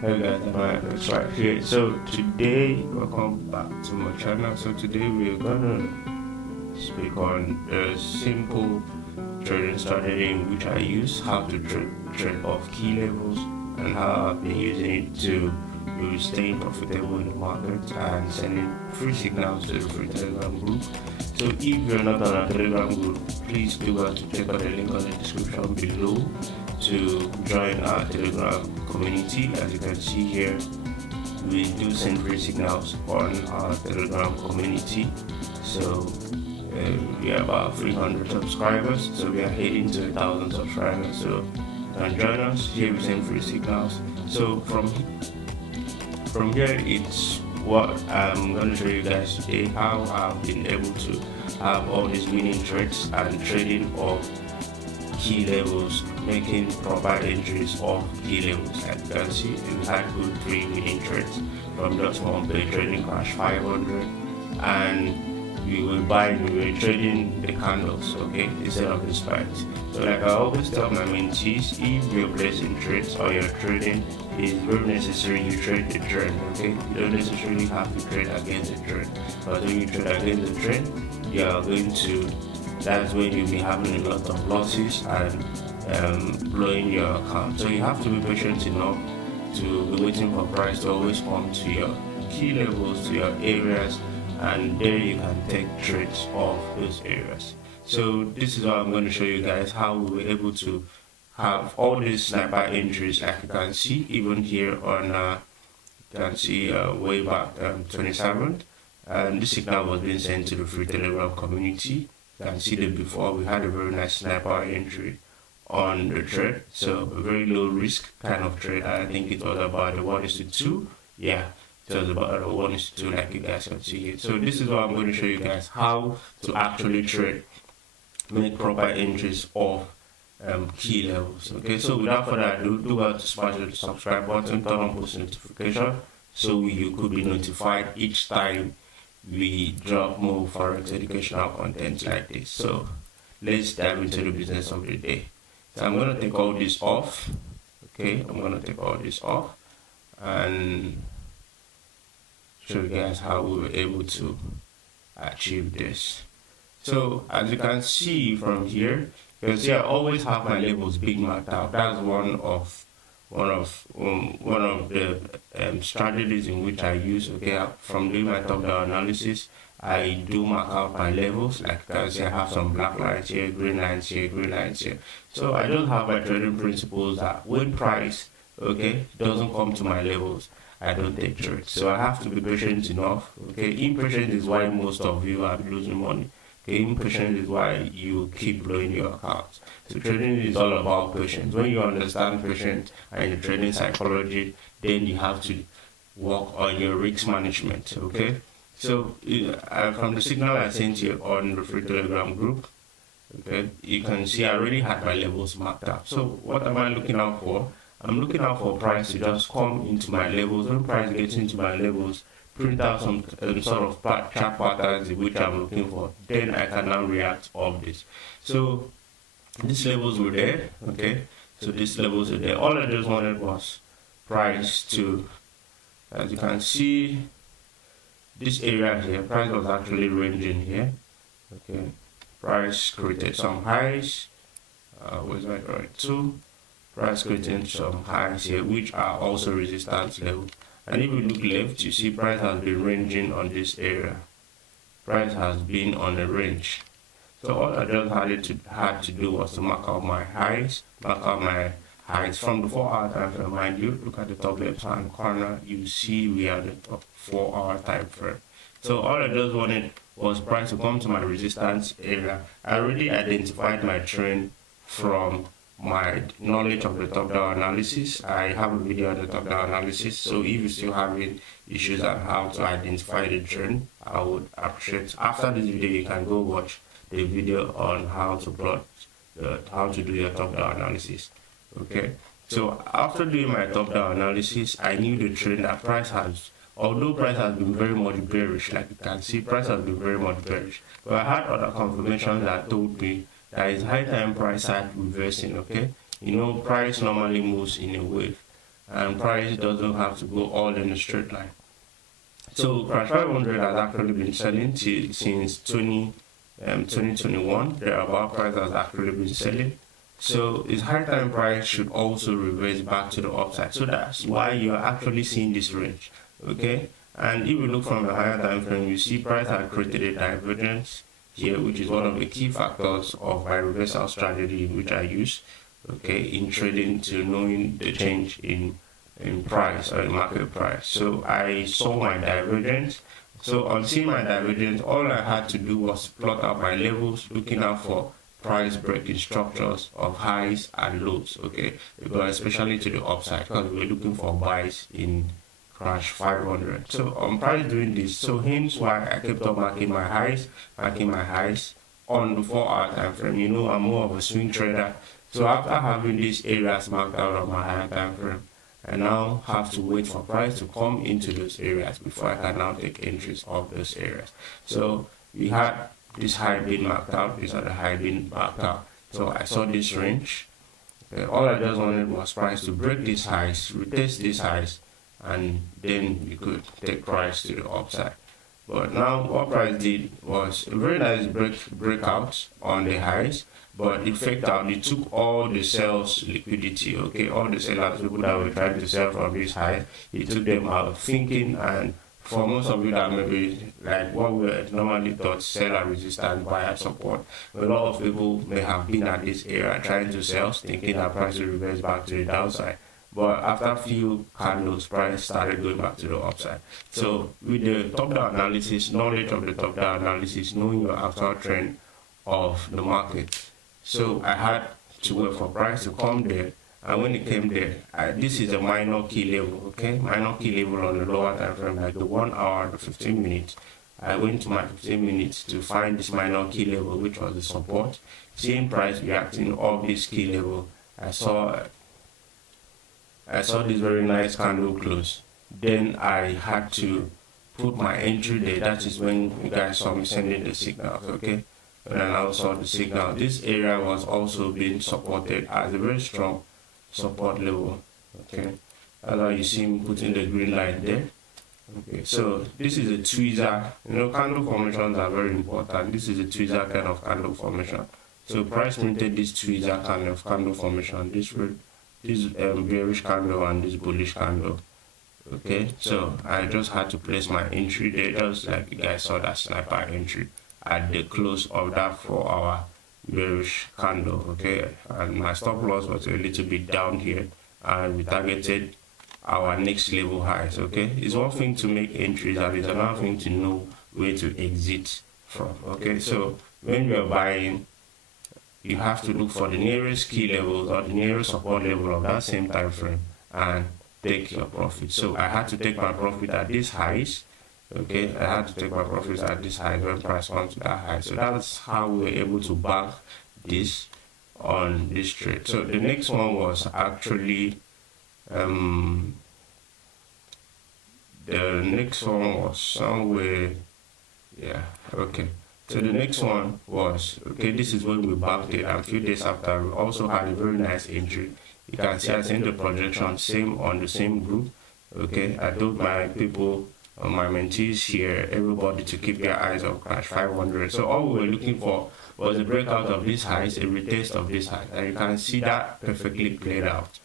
Hey guys, it's right here. So today, welcome back to my channel. So today we're gonna speak on the simple trading strategy in which I use, how to trade off key levels, and how I've been using it to stay profitable in the market and sending free signals to the free Telegram group. So if you're not on our Telegram group, please do go to check out the link on the description below to join our Telegram community. As you can see here, we do send free signals on our Telegram community. So we are about 300 subscribers, so we are heading to 1,000 subscribers. So you can join us. Here we send free signals. So from here, it's what I'm going to show you guys today, how I've been able to have all these winning trades and trading of key levels, making proper entries of key levels. Like you can see, we had good 3 winning trades from just one play. Trading crash 500, and we were trading the candles, okay, instead of the spikes. So like I always tell my mentees, if you're placing trades or you're trading, it's very necessary you trade the trend, okay? You don't necessarily have to trade against the trend, but when you trade against the trend, you are going to, that's when you'll be having a lot of losses and blowing your account. So you have to be patient enough to be waiting for price to always come to your key levels, to your areas, and there you can take trades of those areas. So this is what I'm going to show you guys, how we were able to have all these sniper entries. Like you can see, even here on you can see way back 27th, and this signal was being sent to the free Telegram community. You can see that before we had a very nice sniper entry on the trade, so a very low risk kind of trade. I think it was about the 1:2. Yeah, it was about the 1:2, like you guys can see here. So this is what I'm going to show you guys, how to actually trade, make proper entries of key levels. Okay, so without further ado, do well to smash the subscribe button, turn on post notification so you could be notified each time we drop more forex educational content like this. So let's dive into the business of the day. So I'm going to take all this off. Okay, I'm going to take all this off and show you guys how we were able to achieve this. So as you can see from here, you can see I always have my labels being marked out. That's one of the strategies in which I use. Okay, from doing my top-down analysis, I do mark out my levels. Like you can see, I have some black lines here, green lines here, green lines here. So I just have my trading principles that when price, okay, doesn't come to my levels, I don't take trades. So I have to be patient enough. Okay, impatient is why most of you are losing money. Okay, impatience is why you keep blowing your accounts. So trading is all about patience. When you understand patience and your trading psychology, then you have to work on your risk management. Okay, so from the signal I sent you on the free Telegram group, okay, you can see I already had my levels marked out. So what am I looking out for? I'm looking out for price to just come into my levels. When price gets into my levels, print out some sort of chart patterns which I'm looking for, then I can now react of this. So these levels were there, okay, so these levels are there. All I just wanted was price to, as you can see, this area here, price was actually ranging here, okay, price created some highs, where's my right to, price created some highs here which are also resistance levels. And if you look left, you see price has been ranging on this area. Price has been on a range. So all I just had to do was to mark out my highs, from the 4-hour time frame. Mind you, look at the top left hand corner, you see we are the top 4-hour time frame. So all I just wanted was price to come to my resistance area. I already identified my trend from my knowledge of the top-down analysis. I have a video on the top-down analysis, so if you're still having issues on how to identify the trend, I would appreciate, after this video you can go watch the video on how to plot how to do your top-down analysis. Okay, so after doing my top-down analysis, I knew the trend that price has, although price has been very much bearish, like you can see, price has been very much bearish, but I had other confirmations that told me that is high time price start reversing. Okay, you know, price normally moves in a wave. and price doesn't have to go all in a straight line. So Crash 500 has actually been selling since 2021. Thereabout price has actually been selling. So its high time price should also reverse back to the upside. So that's why you're actually seeing this range. Okay. And if you look from a higher time frame, you see price has created a divergence here, which is one of the key factors of my reversal strategy, which I use, okay, in trading, to knowing the change in price or in market price. So I saw my divergence. So on seeing my divergence, all I had to do was plot out my levels, looking out for price breaking structures of highs and lows, okay, because especially to the upside, because we're looking for buys in Crash 500. So on price doing this, so hence why I kept on marking my highs on the 4-hour time frame. You know, I'm more of a swing trader. So after having these areas marked out on my higher time frame, I now have to wait for price to come into those areas before I can now take entries of those areas. So we had this high being marked out, these are the high being marked out. So I saw this range. Okay, all I just wanted was price to break these highs, retest these highs, and then you could take price to the upside. But now what price did was a very nice breakout on the highs, but it faked out. It took all the sales liquidity, okay, all the sellers, people that were trying to sell from this high, it took them out of thinking. And for most of you that maybe like what we normally thought seller resistance, buyer support, a lot of people may have been at this area trying to sell, thinking that price will reverse back to the downside. But after a few candles, price started going back to the upside. So with the top-down analysis, knowledge of the top-down analysis, knowing your actual trend of the market, so I had to wait for price to come there. And when it came there, this is a minor key level, okay? Minor key level on the lower time frame, like the 1 hour, the 15 minutes. I went to my 15 minutes to find this minor key level, which was the support. Seeing price reacting off this key level, I saw this very nice candle close. Then I had to put my entry there. That is when you guys saw me sending the signals, okay? And I now saw the signal. This area was also being supported as a very strong support level, okay? That's how you see me putting the green line there. Okay, so this is a tweezer. You know, candle formations are very important. This is a tweezer kind of candle formation. So price minted this tweezer kind of candle formation, this bearish candle and this bullish candle. Okay, so I just had to place my entry there, just like you guys saw that sniper entry at the close of that 4-hour bearish candle. Okay, and my stop loss was a little bit down here, and we targeted our next level highs. Okay, it's one thing to make entries, and it's another thing to know where to exit from. Okay, so when you're buying, you have to look for the nearest key levels or the nearest support level of that same time frame and take your profit. So I had to take my profit at these highs. Okay, I had to take my profits at this high when price went to that high. So that's how we were able to back this on this trade. So the next one was actually the next one was somewhere, yeah, okay. So the next one was, okay, this is when we backed it, and a few days after we also had a very nice entry. You can see I sent the projection same on the same group. Okay, I told my people, my mentees here, everybody to keep their eyes on Crash 500. So all we were looking for was a breakout of these highs, a retest of this high, and you can see that perfectly played out.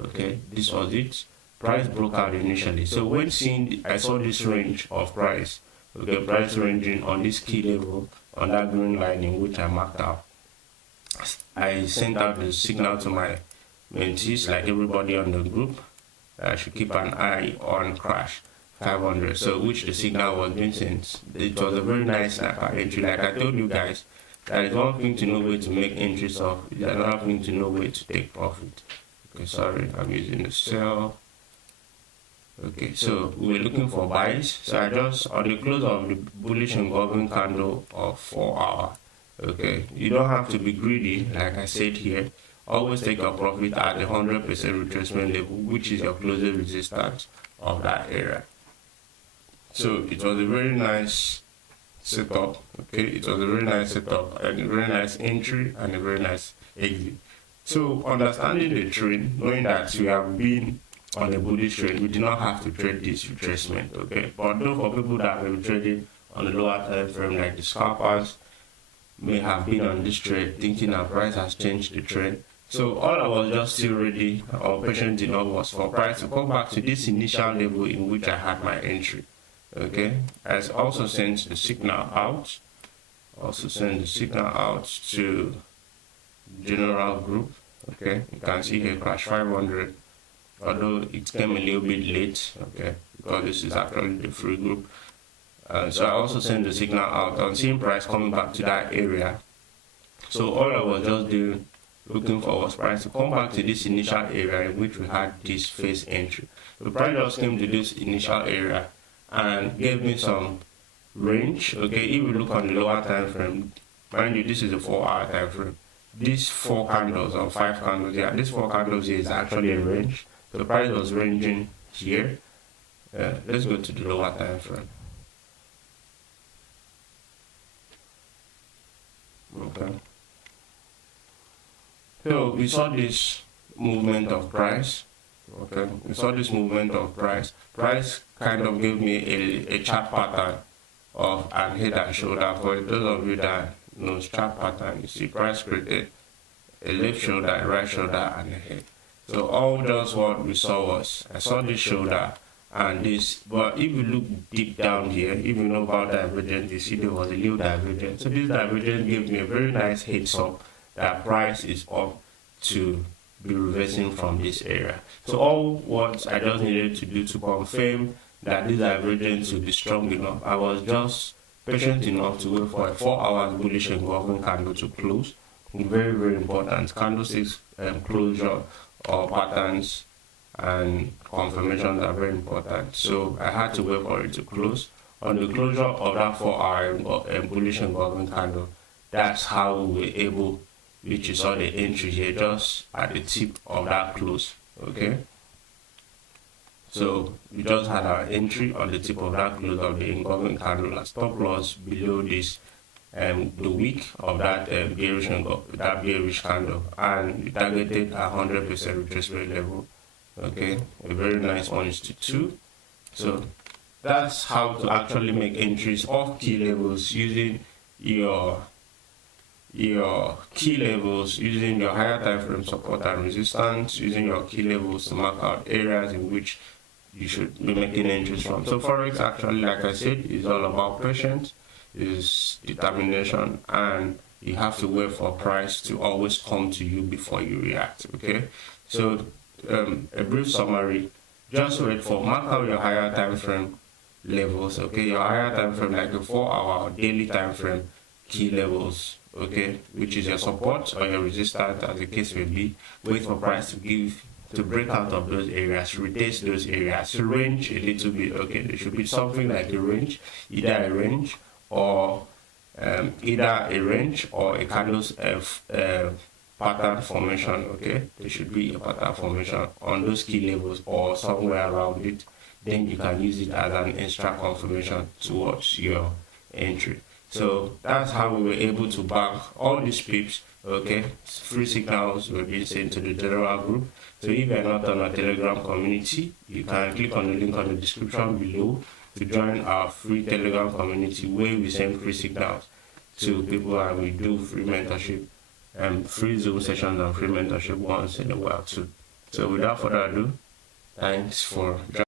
Okay, this was it. Price broke out initially. So when seeing, I saw this range of price. Okay, price ranging on this key level on that green line in which I marked out. I sent out the signal to my mentees, like everybody on the group. I should keep an eye on Crash 500. So which the signal was being sent. It was a very nice sniper entry. Like I told you guys, that is one thing to know where to make entries of. It's another thing to know where to take profit. Okay, sorry, I'm using the sell. Okay, so we were looking for buys. So I just, on the close of the bullish engulfing candle of 4 hour, okay, you don't have to be greedy, like I said here. Always take your profit at the 100% retracement level, which is your closing resistance of that area. So it was a very nice setup, okay, it was a very nice setup, and a very nice entry and a very nice exit. So understanding the trend, knowing that you have been on a bullish trade, we do not have to trade this retracement, okay? But though for people that have been trading on the lower time frame, like the scalpers, may have been on this trade thinking that price has changed the trend. So all I was just still ready or patient enough was for price to come back to this initial level in which I had my entry. Okay, I also sent the signal out. Also send the signal out to general group. Okay, you can see here crash 500, although it came a little bit late. Okay, because this is actually the free group. So I also sent the signal out on seeing price coming back to that area. So all I was just doing, looking for was price to come back to this initial area in which we had this phase entry. The price just came to this initial area and gave me some range. Okay, if you look on the lower time frame, mind you, this is a 4-hour time frame. These 4 candles or 5 candles, yeah, this 4 candles here is actually a range. The price was ranging here. Let's go to the lower time frame. Okay. So we saw this movement of price. Okay, we saw this movement of price. Price kind of gave me a chart pattern of an head and shoulder. For those of you that know chart pattern, you see price created a left shoulder, a right shoulder, and a head. So all just what we saw was, I saw this shoulder and this, but if you look deep down here, if you know about divergence, you see there was a little divergence. So this divergence gave me a very nice heads up that price is up to be reversing from this area. So all what I just needed to do to confirm that this divergence will be strong enough, I was just patient enough to wait for a 4 hours bullish engulfing candle to close. Very, very important. Candlesticks closure or patterns and confirmations are very important. So I had to wait for it to close. On the closure of that 4 hour bullish engulfing candle, that's how we were able, which you saw the entry here just at the tip of that close. Okay, so we just had our entry on the tip of that close of the engulfing candle, a stop loss below this the wick of that bearish candle, and we targeted 100% retracement level. Okay, a very nice 1:2. So that's how to actually make entries of key levels using your key levels, using your higher time frame support and resistance, using your key levels to mark out areas in which you should be making entries from. So forex actually, like I said, is all about patience, is determination, and you have to wait for price to always come to you before you react. Okay, so a brief summary: just wait for, mark out your higher time frame levels. Okay, your higher time frame, like a 4 hour daily time frame key levels, okay, which is your support or your resistance, as the case may be. Wait for price to break out of those areas, retest those areas, range a little bit. Okay, there should be something like a range, either a range or a candles pattern formation. Okay, there should be a pattern formation on those key levels or somewhere around it. Then you can use it as an extra confirmation towards your entry. So that's how we were able to bank all these pips. Okay, free signals were being sent to the general group. So if you're not on our Telegram community, you can click on the link on the description below to join our free Telegram community, where we send free signals to people and we do free mentorship and free Zoom sessions and free mentorship once in a while too. So without further ado, thanks for joining.